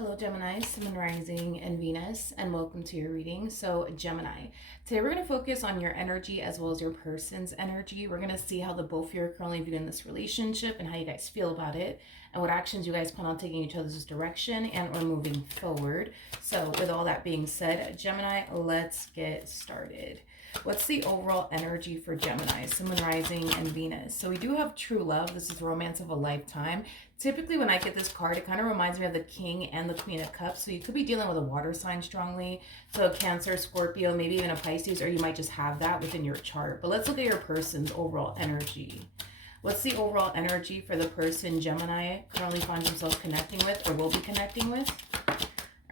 Hello Gemini, Sun Rising and Venus, and welcome to your reading. So Gemini, today we're going to focus on your energy as well as your person's energy. We're going to see how the both of you are currently viewing this relationship and how you guys feel about it and what actions you guys plan on taking each other's direction and or moving forward. So with all that being said, Gemini, let's get started. What's the overall energy for Gemini, Sun Rising and Venus? So we do have true love. This is romance of a lifetime. Typically when I get this card, it kind of reminds me of the King and the Queen of Cups. So you could be dealing with a water sign strongly. So Cancer, Scorpio, maybe even a Pisces, or you might just have that within your chart. But let's look at your person's overall energy. What's the overall energy for the person Gemini currently finds themselves connecting with or will be connecting with?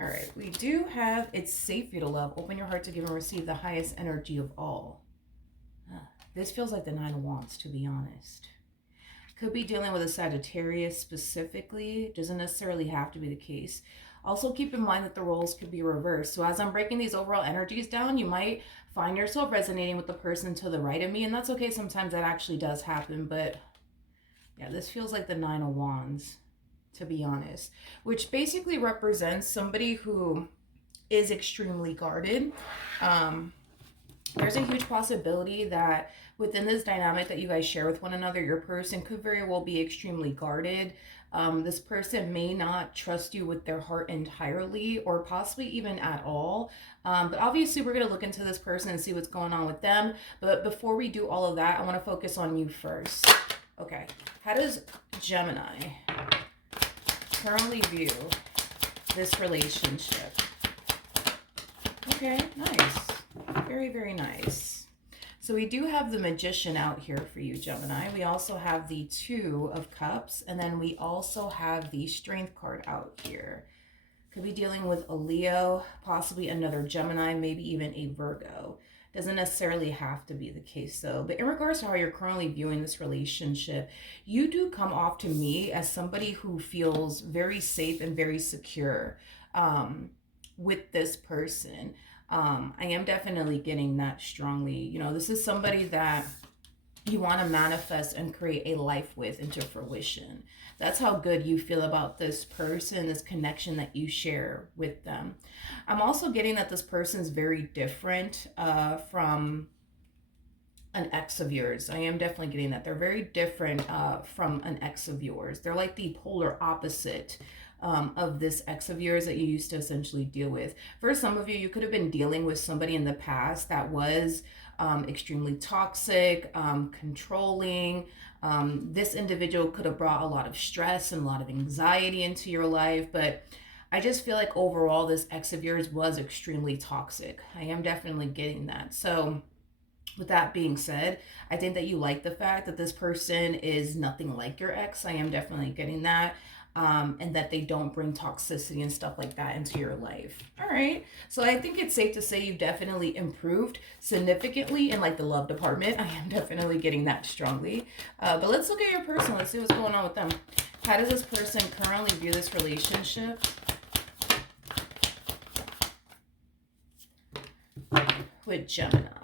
All right, we do have, it's safe for you to love. Open your heart to give and receive the highest energy of all. This feels like the Nine of Wands, to be honest. Could be dealing with a Sagittarius specifically. Doesn't necessarily have to be the case. Also keep in mind that the roles could be reversed. So as I'm breaking these overall energies down, you might find yourself resonating with the person to the right of me. And that's okay. Sometimes that actually does happen. But yeah, this feels like the Nine of Wands, to be honest, which basically represents somebody who is extremely guarded. There's a huge possibility that within this dynamic that you guys share with one another, your person could very well be extremely guarded. This person may not trust you with their heart entirely or possibly even at all. But obviously we're going to look into this person and see what's going on with them. But before we do all of that, I want to focus on you first. Okay, how does Gemini currently view this relationship? Okay, nice. Very, very nice. So we do have the Magician out here for you, Gemini. We also have the Two of Cups, and then we also have the Strength card out here. Could be dealing with a Leo, possibly another Gemini, maybe even a Virgo. Doesn't necessarily have to be the case though. But in regards to how you're currently viewing this relationship, you do come off to me as somebody who feels very safe and very secure with this person. I am definitely getting that strongly. You know, this is somebody that you want to manifest and create a life with into fruition. That's how good you feel about this person, this connection that you share with them. I'm also getting that this person is very different from an ex of yours. I am definitely getting that. They're very different from an ex of yours. They're like the polar opposite of this ex of yours that you used to essentially deal with. For some of you, you could have been dealing with somebody in the past that was extremely toxic, controlling. This individual could have brought a lot of stress and a lot of anxiety into your life, but I just feel like overall this ex of yours was extremely toxic. I am definitely getting that. So with that being said, I think that you like the fact that this person is nothing like your ex. I am definitely getting that. And that they don't bring toxicity and stuff like that into your life. All right. So I think it's safe to say you've definitely improved significantly in like the love department. I am definitely getting that strongly. But let's look at your person. Let's see what's going on with them. How does this person currently view this relationship? With Gemini.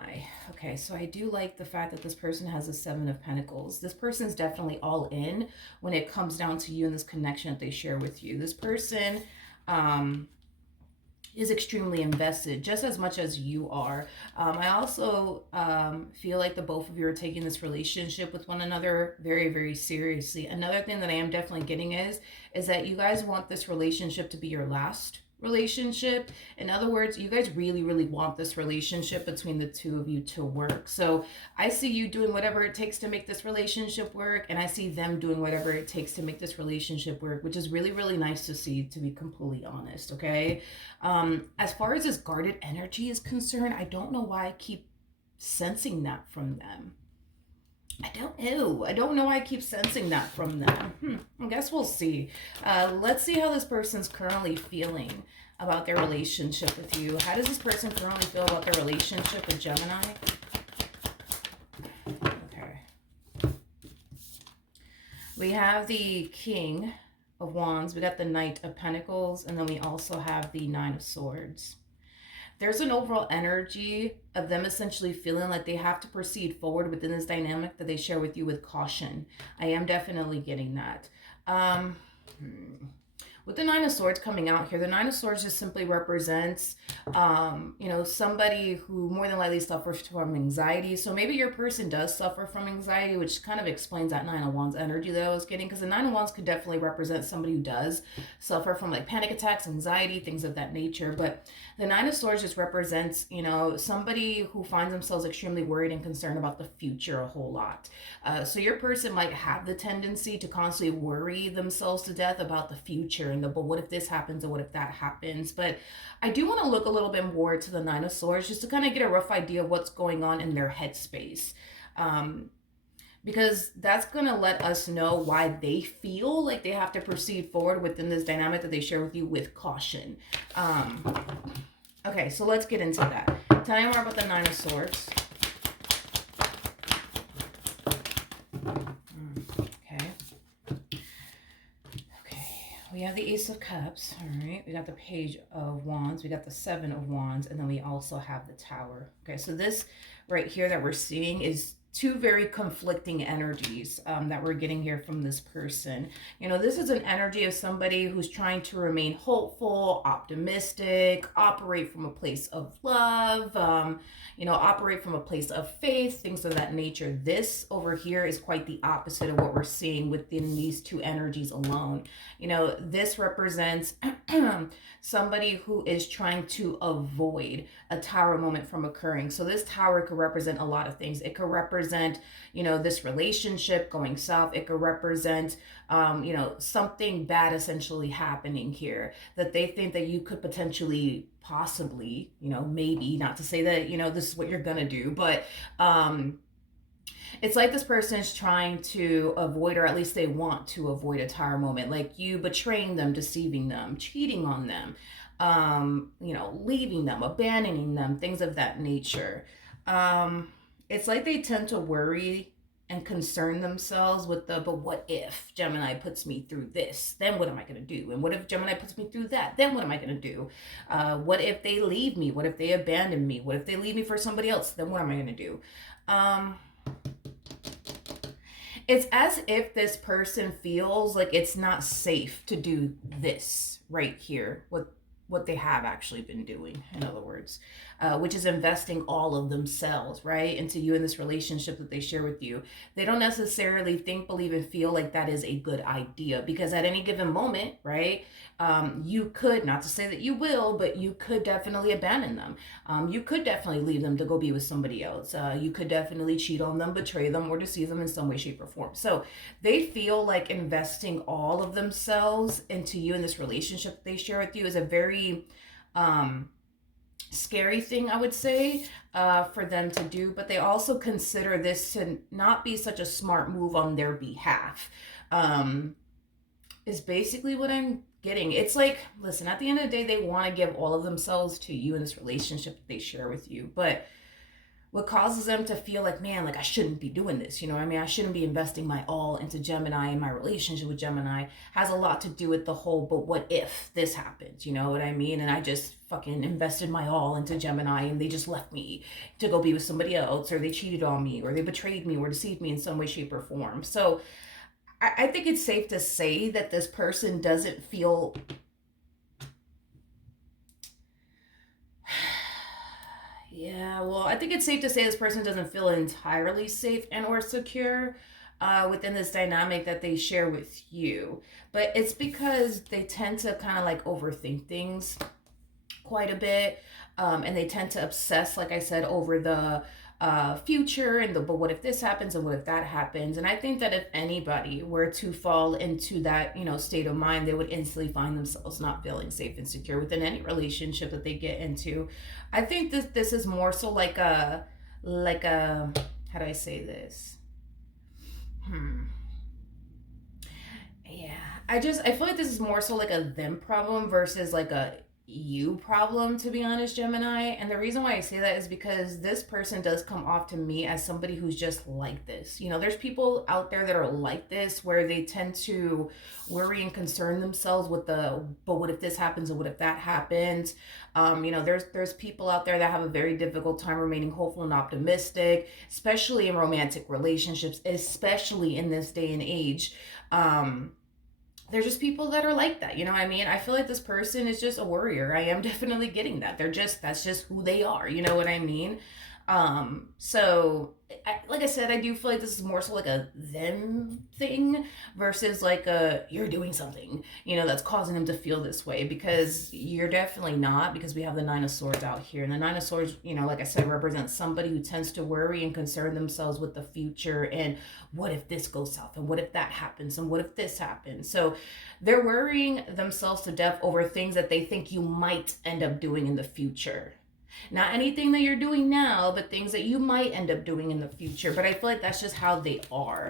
Okay, so I do like the fact that this person has a Seven of Pentacles. This person is definitely all in when it comes down to you and this connection that they share with you. This person is extremely invested, just as much as you are. I also feel like the both of you are taking this relationship with one another very, very seriously. Another thing that I am definitely getting is that you guys want this relationship to be your last relationship. In other words, you guys really, really want this relationship between the two of you to work. So I see you doing whatever it takes to make this relationship work, and I see them doing whatever it takes to make this relationship work, which is really, really nice to see, to be completely honest. Okay. As far as this guarded energy is concerned, I don't know why I keep sensing that from them. I don't know. I don't know why I keep sensing that from them. I guess we'll see. Let's see how this person's currently feeling about their relationship with you. How does this person currently feel about their relationship with Gemini? Okay. We have the King of Wands. We got the Knight of Pentacles. And then we also have the Nine of Swords. There's an overall energy of them essentially feeling like they have to proceed forward within this dynamic that they share with you with caution. I am definitely getting that. With the Nine of Swords coming out here, the Nine of Swords just simply represents, somebody who more than likely suffers from anxiety. So maybe your person does suffer from anxiety, which kind of explains that Nine of Wands energy that I was getting, because the Nine of Wands could definitely represent somebody who does suffer from like panic attacks, anxiety, things of that nature. But the Nine of Swords just represents, somebody who finds themselves extremely worried and concerned about the future a whole lot. So your person might have the tendency to constantly worry themselves to death about the future and but what if this happens and what if that happens. But I do want to look a little bit more to the Nine of Swords just to kind of get a rough idea of what's going on in their headspace. Because that's going to let us know why they feel like they have to proceed forward within this dynamic that they share with you with caution. Okay, so let's get into that. Tell me more about the Nine of Swords. Okay. We have the Ace of Cups, all right? We got the Page of Wands, we got the Seven of Wands, and then we also have the Tower. Okay, so this right here that we're seeing is two very conflicting energies that we're getting here from this person. This is an energy of somebody who's trying to remain hopeful, optimistic, operate from a place of love, operate from a place of faith, things of that nature. This over here is quite the opposite of what we're seeing within these two energies alone. This represents somebody who is trying to avoid a Tower moment from occurring. So this Tower could represent a lot of things. It could represent, this relationship going south. It could represent, something bad essentially happening here that they think that you could potentially, possibly, maybe, not to say that, this is what you're going to do, but, it's like this person is trying to avoid, or at least they want to avoid a Tower moment, like you betraying them, deceiving them, cheating on them, leaving them, abandoning them, things of that nature. It's like they tend to worry and concern themselves with but what if Gemini puts me through this? Then what am I going to do? And what if Gemini puts me through that? Then what am I going to do? What if they leave me? What if they abandon me? What if they leave me for somebody else? Then what am I going to do? It's as if this person feels like it's not safe to do this right here, what they have actually been doing, in other words, which is investing all of themselves, right, into you in this relationship that they share with you. They don't necessarily think, believe, and feel like that is a good idea, because at any given moment, right, you could, not to say that you will, but you could definitely abandon them. You could definitely leave them to go be with somebody else. You could definitely cheat on them, betray them, or deceive them in some way, shape, or form. So they feel like investing all of themselves into you in this relationship they share with you is a very scary thing, I would say, for them to do. But they also consider this to not be such a smart move on their behalf, is basically what I'm getting. It's like, listen, at the end of the day, they want to give all of themselves to you in this relationship that they share with you. But what causes them to feel like, man, like I shouldn't be doing this, I shouldn't be investing my all into Gemini and my relationship with Gemini, has a lot to do with the whole, but what if this happens, you know what I mean? And I just fucking invested my all into Gemini and they just left me to go be with somebody else, or they cheated on me, or they betrayed me, or deceived me in some way, shape, or form. So I think it's safe to say that this person doesn't feel yeah, well, I think it's safe to say this person doesn't feel entirely safe and or secure within this dynamic that they share with you. But it's because they tend to kind of like overthink things quite a bit. And they tend to obsess, like I said, over the future and but what if this happens and what if that happens. And I think that if anybody were to fall into that state of mind, they would instantly find themselves not feeling safe and secure within any relationship that they get into. I think this is more so like a how do I say this, yeah, I feel like this is more so like a them problem versus like a you problem, to be honest, Gemini. And the reason why I say that is because this person does come off to me as somebody who's just like this. There's people out there that are like this, where they tend to worry and concern themselves with but what if this happens and what if that happens. There's people out there that have a very difficult time remaining hopeful and optimistic, especially in romantic relationships, especially in this day and age. they're just people that are like that. You know what I mean? I feel like this person is just a worrier. I am definitely getting that. That's just who they are. You know what I mean? Like I said, I do feel like this is more so like a them thing versus like a you're doing something, that's causing them to feel this way, because you're definitely not, because we have the Nine of Swords out here. And the Nine of Swords, like I said, represents somebody who tends to worry and concern themselves with the future and what if this goes south and what if that happens and what if this happens. So they're worrying themselves to death over things that they think you might end up doing in the future. Not anything that you're doing now, but things that you might end up doing in the future. But I feel like that's just how they are.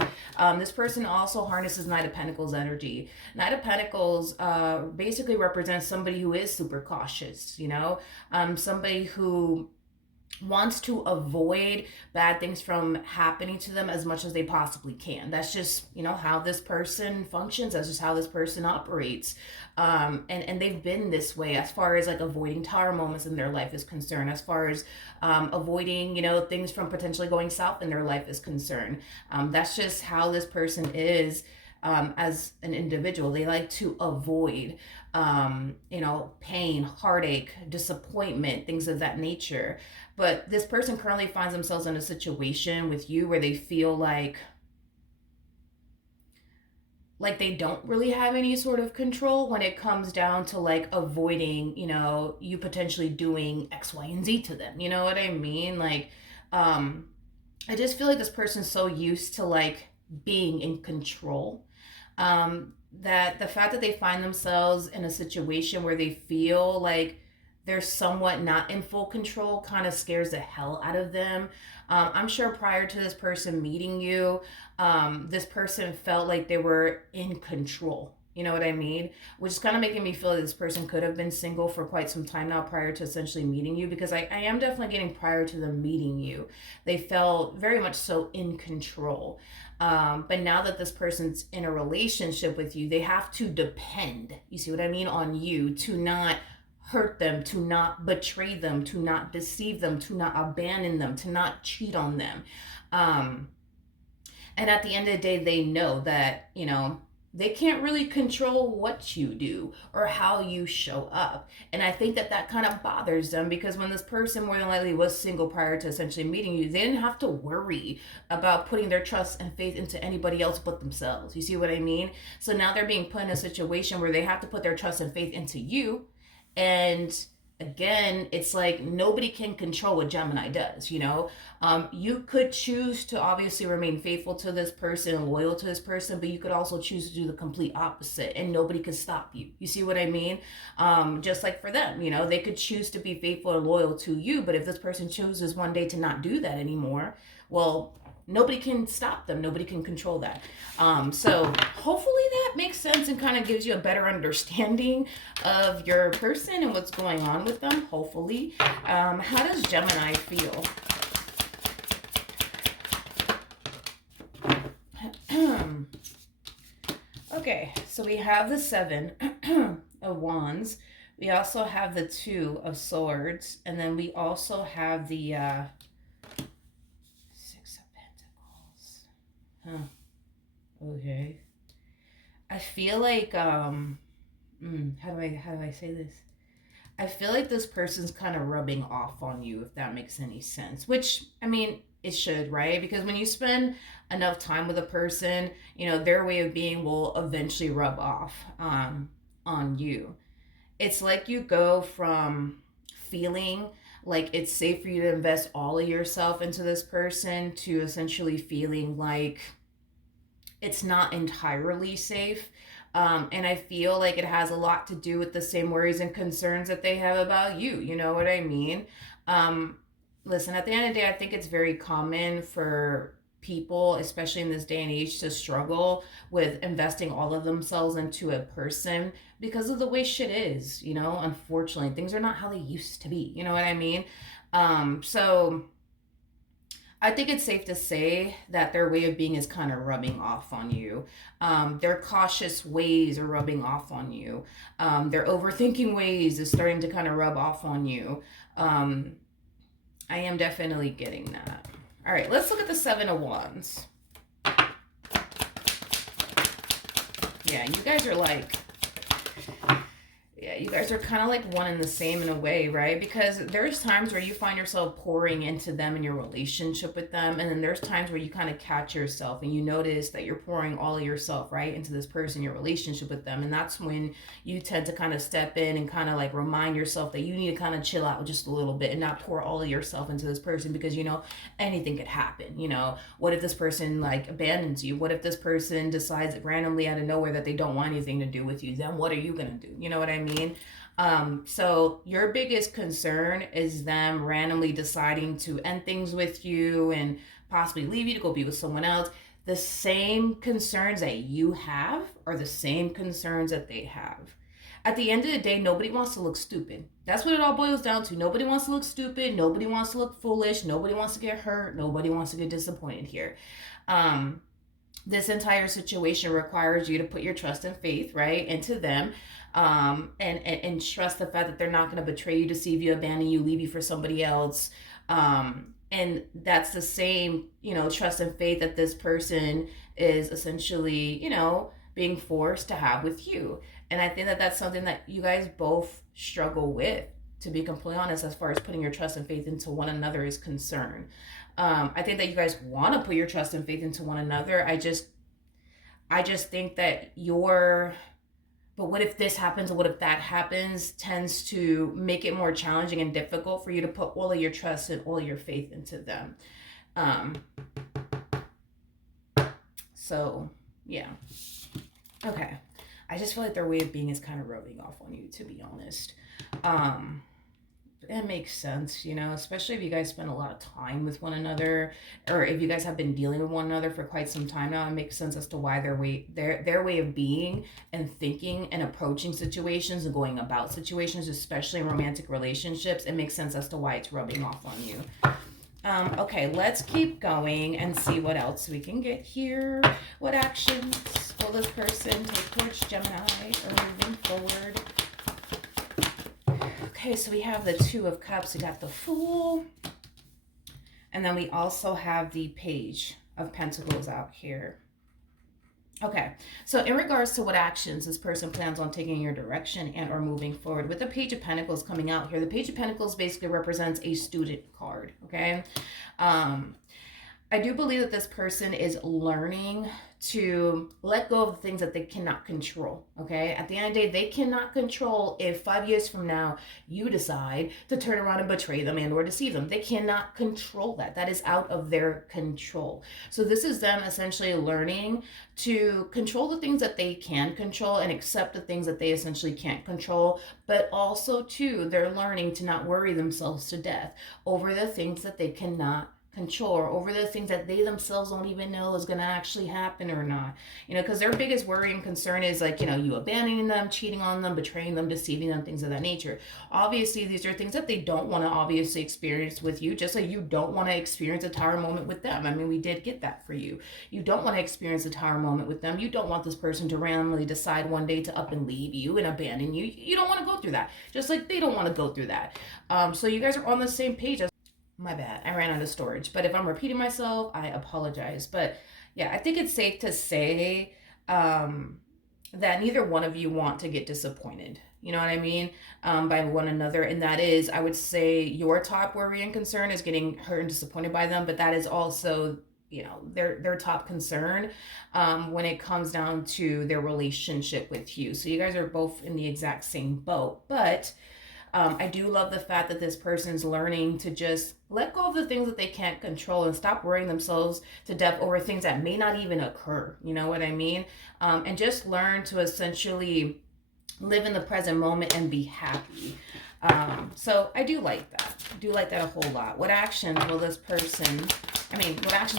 This person also harnesses Knight of Pentacles energy. Knight of Pentacles basically represents somebody who is super cautious, somebody who wants to avoid bad things from happening to them as much as they possibly can. That's just, how this person functions. That's just how this person operates. And they've been this way as far as like avoiding tower moments in their life is concerned, as far as avoiding, things from potentially going south in their life is concerned. That's just how this person is. As an individual, they like to avoid, pain, heartache, disappointment, things of that nature. But this person currently finds themselves in a situation with you where they feel like they don't really have any sort of control when it comes down to like avoiding, you potentially doing X, Y, and Z to them. You know what I mean? Like, I just feel like this person's so used to like being in control, that the fact that they find themselves in a situation where they feel like they're somewhat not in full control kind of scares the hell out of them. I'm sure prior to this person meeting you, this person felt like they were in control. You know what I mean? Which is kind of making me feel that this person could have been single for quite some time now prior to essentially meeting you, because I am definitely getting prior to them meeting you, they felt very much so in control. But now that this person's in a relationship with you, they have to depend, you see what I mean, on you to not hurt them, to not betray them, to not deceive them, to not abandon them, to not cheat on them. And at the end of the day, they know that, they can't really control what you do or how you show up. And I think that kind of bothers them, because when this person more than likely was single prior to essentially meeting you, they didn't have to worry about putting their trust and faith into anybody else but themselves. You see what I mean? So now they're being put in a situation where they have to put their trust and faith into you. And again, it's like nobody can control what Gemini does, you could choose to obviously remain faithful to this person and loyal to this person, but you could also choose to do the complete opposite and nobody could stop you. You see what I mean? Just like for them, they could choose to be faithful and loyal to you, but if this person chooses one day to not do that anymore, well, nobody can stop them. Nobody can control that. So hopefully that makes sense and kind of gives you a better understanding of your person and what's going on with them, hopefully. How does Gemini feel? Okay, so we have the Seven of Wands. We also have the Two of Swords. And then we also have the Six of Pentacles. Okay. I feel like how do I say this? I feel like this person's kind of rubbing off on you, if that makes any sense. Which, I mean, it should, right? Because when you spend enough time with a person, their way of being will eventually rub off on you. It's like you go from feeling like it's safe for you to invest all of yourself into this person to essentially feeling like it's not entirely safe. And I feel like it has a lot to do with the same worries and concerns that they have about you. You know what I mean? Listen, at the end of the day, I think it's very common for people, especially in this day and age, to struggle with investing all of themselves into a person because of the way shit is, unfortunately. Things are not how they used to be. You know what I mean? So I think it's safe to say that their way of being is kind of rubbing off on you. Their cautious ways are rubbing off on you. Their overthinking ways is starting to kind of rub off on you. I am definitely getting that. All right, let's look at the Seven of Wands. Yeah, you guys are like, yeah, you guys are kind of like one and the same in a way, right? Because there's times where you find yourself pouring into them in your relationship with them, and then there's times where you kind of catch yourself and you notice that you're pouring all of yourself, right, into this person, your relationship with them, and that's when you tend to kind of step in and kind of like remind yourself that you need to kind of chill out just a little bit and not pour all of yourself into this person because anything could happen. What if this person like abandons you? What if this person decides randomly out of nowhere that they don't want anything to do with you? Then what are you gonna do? You know what I mean? So your biggest concern is them randomly deciding to end things with you and possibly leave you to go be with someone else. The same concerns that you have are the same concerns that they have. At the end of the day, nobody wants to look stupid. That's what it all boils down to. Nobody wants to look stupid. Nobody wants to look foolish. Nobody wants to get hurt. Nobody wants to get disappointed here. This entire situation requires you to put your trust and faith, right, into them, and trust the fact that they're not going to betray you, deceive you, abandon you, leave you for somebody else. And that's the same, trust and faith that this person is essentially, being forced to have with you. And I think that that's something that you guys both struggle with, to be completely honest, as far as putting your trust and faith into one another is concerned. I think that you guys want to put your trust and faith into one another. I just think that but what if this happens or what if that happens tends to make it more challenging and difficult for you to put all of your trust and all of your faith into them. So yeah. Okay. I just feel like their way of being is kind of rubbing off on you, to be honest. It makes sense, especially if you guys spend a lot of time with one another, or if you guys have been dealing with one another for quite some time now. It makes sense as to why their way of being and thinking and approaching situations and going about situations, especially in romantic relationships, it makes sense as to why it's rubbing off on you. Okay, let's keep going and see what else we can get here. What actions will this person take towards Gemini or moving forward? Okay, so we have the Two of Cups, we got the Fool, and then we also have the Page of Pentacles out here. Okay, so in regards to what actions this person plans on taking in your direction and or moving forward, with the Page of Pentacles coming out here, the Page of Pentacles basically represents a student card, okay? I do believe that this person is learning to let go of the things that they cannot control, okay? At the end of the day, they cannot control if 5 years from now you decide to turn around and betray them and or deceive them. They cannot control that. That is out of their control. So this is them essentially learning to control the things that they can control and accept the things that they essentially can't control. But also, too, they're learning to not worry themselves to death over the things that they cannot control, or over the things that they themselves don't even know is going to actually happen or not, because their biggest worry and concern is like, you abandoning them, cheating on them, betraying them, deceiving them, things of that nature. Obviously, these are things that they don't want to obviously experience with you, just like you don't want to experience a tower moment with them. I mean, we did get that for you. You don't want to experience a tower moment with them. You don't want this person to randomly decide one day to up and leave you and abandon you. You don't want to go through that, just like they don't want to go through that. So you guys are on the same page. My bad, I ran out of storage. But if I'm repeating myself, I apologize. But yeah, I think it's safe to say that neither one of you want to get disappointed. You know what I mean? By one another. And that is, I would say, your top worry and concern is getting hurt and disappointed by them. But that is also, their top concern when it comes down to their relationship with you. So you guys are both in the exact same boat. But I do love the fact that this person's learning to just let go of the things that they can't control and stop worrying themselves to death over things that may not even occur. You know what I mean? And just learn to essentially live in the present moment and be happy. So I do like that. I do like that a whole lot. What actions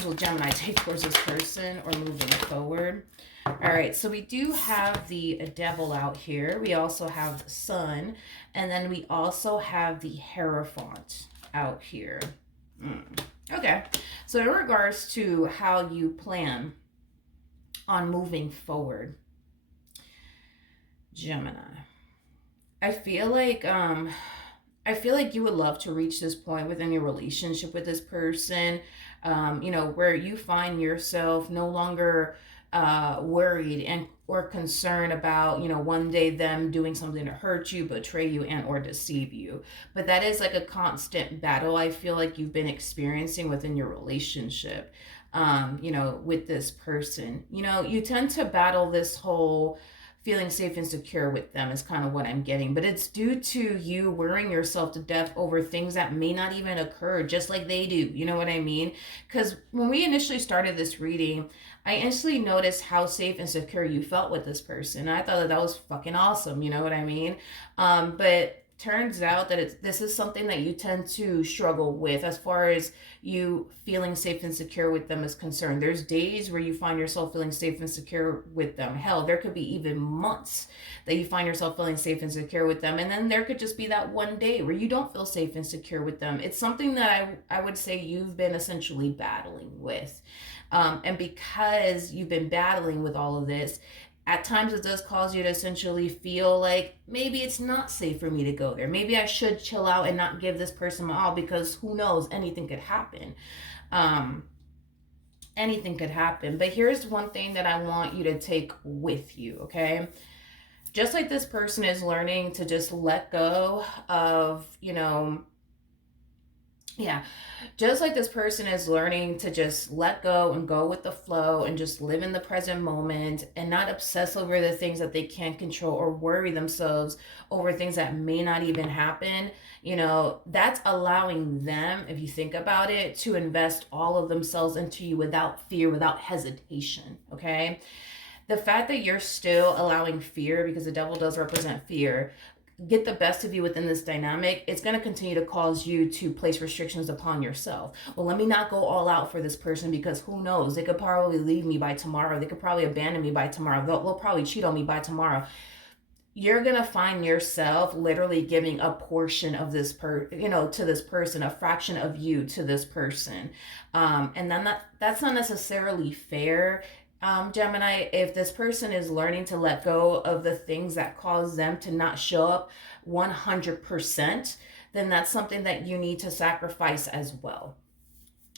will Gemini take towards this person or moving forward? All right, so we do have the Devil out here. We also have the Sun, and then we also have the Hierophant out here. Okay, so in regards to how you plan on moving forward, Gemini, I feel like you would love to reach this point within your relationship with this person, where you find yourself no longer worried and or concerned about, one day them doing something to hurt you, betray you, and or deceive you. But that is like a constant battle I feel like you've been experiencing within your relationship, with this person. You tend to battle this whole feeling safe and secure with them is kind of what I'm getting. But it's due to you worrying yourself to death over things that may not even occur, just like they do. You know what I mean? Because when we initially started this reading, I instantly noticed how safe and secure you felt with this person. I thought that was fucking awesome. You know what I mean? But turns out that this is something that you tend to struggle with as far as you feeling safe and secure with them is concerned. There's days where you find yourself feeling safe and secure with them. Hell, there could be even months that you find yourself feeling safe and secure with them. And then there could just be that one day where you don't feel safe and secure with them. It's something that I would say you've been essentially battling with. And because you've been battling with all of this, at times it does cause you to essentially feel like maybe it's not safe for me to go there. Maybe I should chill out and not give this person my all, because who knows, anything could happen. Anything could happen. But here's one thing that I want you to take with you, okay? Just like this person is learning to just let go of, just like this person is learning to just let go and go with the flow and just live in the present moment and not obsess over the things that they can't control or worry themselves over things that may not even happen, that's allowing them, if you think about it, to invest all of themselves into you without fear, without hesitation, okay? The fact that you're still allowing fear, because the devil does represent fear, get the best of you within this dynamic, it's going to continue to cause you to place restrictions upon yourself. Well, let me not go all out for this person, because who knows, they could probably leave me by tomorrow. They could probably abandon me by tomorrow. They'll probably cheat on me by tomorrow. You're going to find yourself literally giving a portion of this to this person, a fraction of you to this person. And then that's not necessarily fair. Gemini, if this person is learning to let go of the things that cause them to not show up 100%, then that's something that you need to sacrifice as well.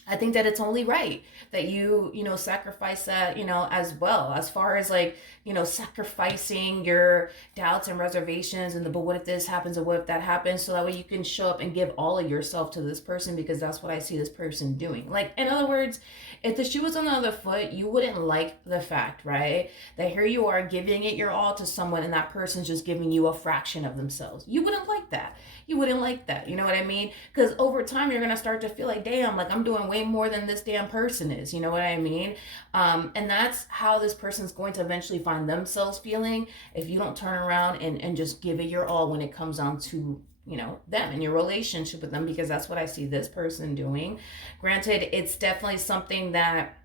I think that it's only right that you sacrifice that, as well, as far as like, sacrificing your doubts and reservations and but what if this happens or what if that happens, so that way you can show up and give all of yourself to this person, because that's what I see this person doing. Like, in other words, if the shoe was on the other foot, you wouldn't like the fact, right, that here you are giving it your all to someone and that person's just giving you a fraction of themselves. You wouldn't like that. You wouldn't like that. You know what I mean? Because over time, you're going to start to feel like, damn, like I'm doing way more than this damn person is. You know what I mean? And that's how this person's going to eventually find themselves feeling if you don't turn around and just give it your all when it comes down to them and your relationship with them, because that's what I see this person doing. Granted, it's definitely something that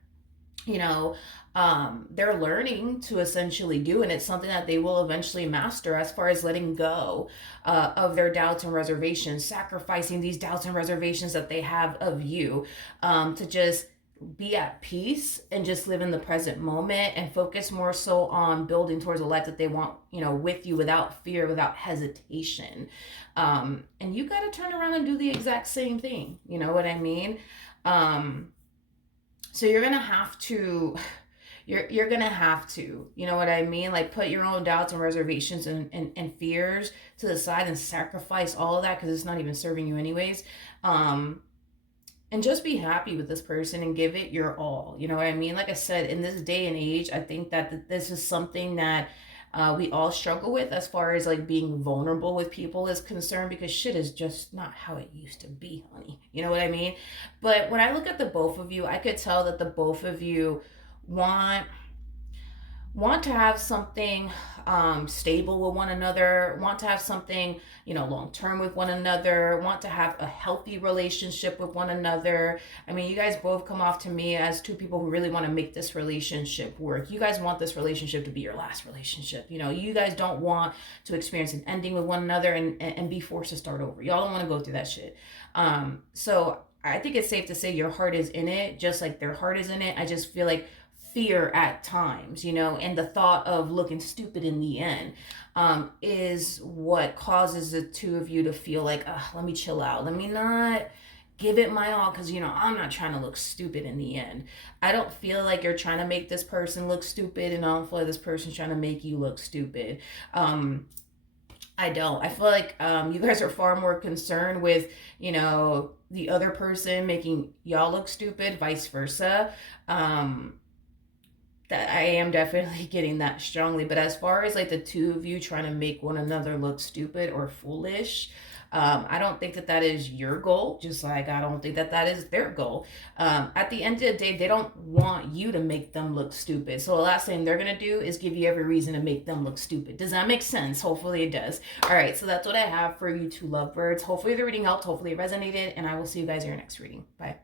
they're learning to essentially do, and it's something that they will eventually master, as far as letting go of their doubts and reservations, sacrificing these doubts and reservations that they have of you, to just be at peace and just live in the present moment and focus more so on building towards a life that they want, with you, without fear, without hesitation. And you got to turn around and do the exact same thing. You know what I mean? So you're going to have to, you're going to have to, you know what I mean? Like, put your own doubts and reservations and fears to the side and sacrifice all of that, because it's not even serving you anyways. And just be happy with this person and give it your all. You know what I mean? Like I said, in this day and age, I think that this is something that we all struggle with, as far as like being vulnerable with people is concerned, because shit is just not how it used to be, honey. You know what I mean? But when I look at the both of you, I could tell that the both of you want to have something stable with one another, want to have something, long-term with one another, want to have a healthy relationship with one another. I mean, you guys both come off to me as two people who really want to make this relationship work. You guys want this relationship to be your last relationship. You guys don't want to experience an ending with one another and be forced to start over. Y'all don't want to go through that shit. So I think it's safe to say your heart is in it, just like their heart is in it. I just feel like fear at times, and the thought of looking stupid in the end is what causes the two of you to feel like, let me chill out. Let me not give it my all because, I'm not trying to look stupid in the end. I don't feel like you're trying to make this person look stupid, and I don't feel like this person's trying to make you look stupid. I don't. I feel like you guys are far more concerned with, the other person making y'all look stupid, vice versa. Um, that I am definitely getting that strongly. But as far as like the two of you trying to make one another look stupid or foolish, I don't think that that is your goal, just like I don't think that that is their goal. At the end of the day, they don't want you to make them look stupid. So the last thing they're going to do is give you every reason to make them look stupid. Does that make sense? Hopefully it does. All right, so that's what I have for you two lovebirds. Hopefully the reading helped. Hopefully it resonated. And I will see you guys in your next reading. Bye.